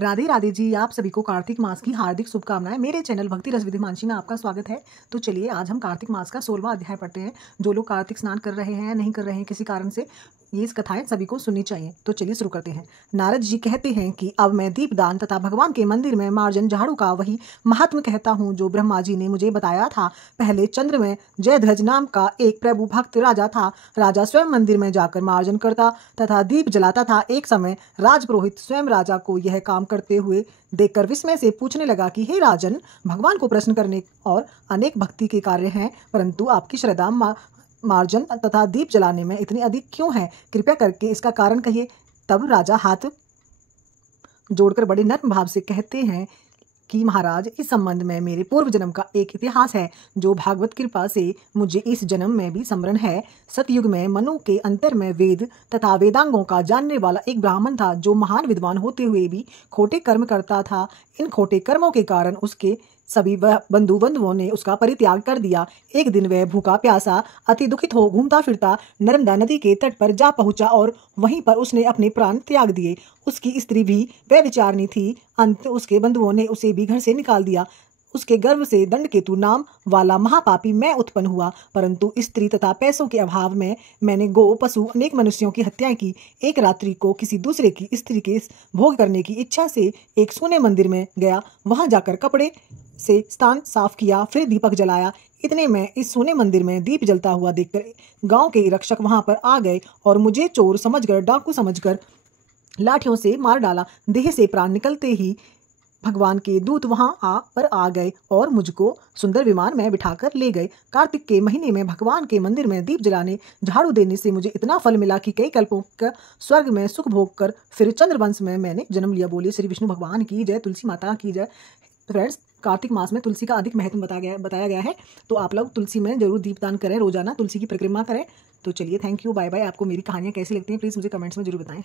राधे राधे जी। आप सभी को कार्तिक मास की हार्दिक शुभकामनाएं। मेरे चैनल भक्ति रस विधि मानसी में आपका स्वागत है। तो चलिए आज हम कार्तिक मास का 16वां अध्याय पढ़ते हैं। जो लोग कार्तिक स्नान कर रहे हैं या नहीं कर रहे हैं किसी कारण से, ये इस कथाएं सभी को सुननी चाहिए। तो चलिए शुरू करते हैं। नारद जी कहते हैं कि अब मैं दीपदान तथा भगवान के मंदिर में मार्जन झाड़ू का वही महात्म कहता हूँ जो ब्रह्मा जी ने मुझे बताया था। पहले चंद्र में जयध्वज नाम का एक प्रभु भक्त राजा था। राजा स्वयं मंदिर में जाकर मार्जन करता तथा दीप जलाता था। एक समय राजपुरोहित स्वयं राजा को यह काम करते हुए देखकर विस्मय से पूछने लगा कि हे राजन, भगवान को प्रश्न करने और अनेक भक्ति के कार्य हैं, परंतु आपकी श्रद्धा मार्जन तथा दीप जलाने में इतनी अधिक क्यों है? कृपया करके इसका कारण कहिए। तब राजा हाथ जोड़कर बड़े नर्म भाव से कहते हैं कि महाराज, इस संबंध में मेरे पूर्व जन्म का एक इतिहास है जो भागवत कृपा से मुझे इस जन्म में भी स्मरण है। सतयुग में मनु के अंतर में वेद तथा वेदांगों का जानने वाला एक ब्राह्मण था जो महान विद्वान होते हुए भी खोटे कर्म करता था। इन खोटे कर्मों के कारण उसके सभी बंधुओं ने उसका परित्याग कर दिया। एक दिन वह भूखा प्यासा अति दुखित हो घूमता फिरता नर्मदा नदी के तट पर जा पहुंचा और वहीं पर उसने अपने प्राण त्याग दिए। उसकी स्त्री भी व्यभिचारिणी थी। अंत उसके बंधुओं ने उसे भी घर से निकाल दिया। उसके गर्भ से दंडकेतु नाम वाला महापापी मैं उत्पन्न हुआ, परंतु स्त्री तथा पैसों के अभाव में मैंने गो पशु अनेक मनुष्यों की हत्या की। एक रात्रि को किसी दूसरे की स्त्री के भोग करने की इच्छा से एक सोने मंदिर में गया। वहां जाकर कपड़े से स्थान साफ किया, फिर दीपक जलाया। इतने में इस सोने मंदिर में दीप जलता हुआ देखकर गांव के रक्षक वहां पर आ गए और मुझे चोर समझकर, डाकू समझकर लाठियों से मार डाला। देह से प्राण निकलते ही भगवान के दूत वहां आ गए और मुझको सुंदर विमान में बिठाकर ले गए। कार्तिक के महीने में भगवान के मंदिर में दीप जलाने, झाड़ू देने से मुझे इतना फल मिला कि कई कल्पों का स्वर्ग में सुख भोग कर फिर चंद्रवंश में मैंने जन्म लिया। बोलिए श्री विष्णु भगवान की जय, तुलसी माता की जय। फ्रेंड्स, कार्तिक मास में तुलसी का अधिक महत्व बताया गया है, तो आप लोग तुलसी में जरूर दीपदान करें, रोजाना तुलसी की परिक्रमा करें। तो चलिए, थैंक यू, बाय बाय। आपको मेरी कहानियाँ कैसी लगती हैं प्लीज़ मुझे कमेंट्स में जरूर बताएं।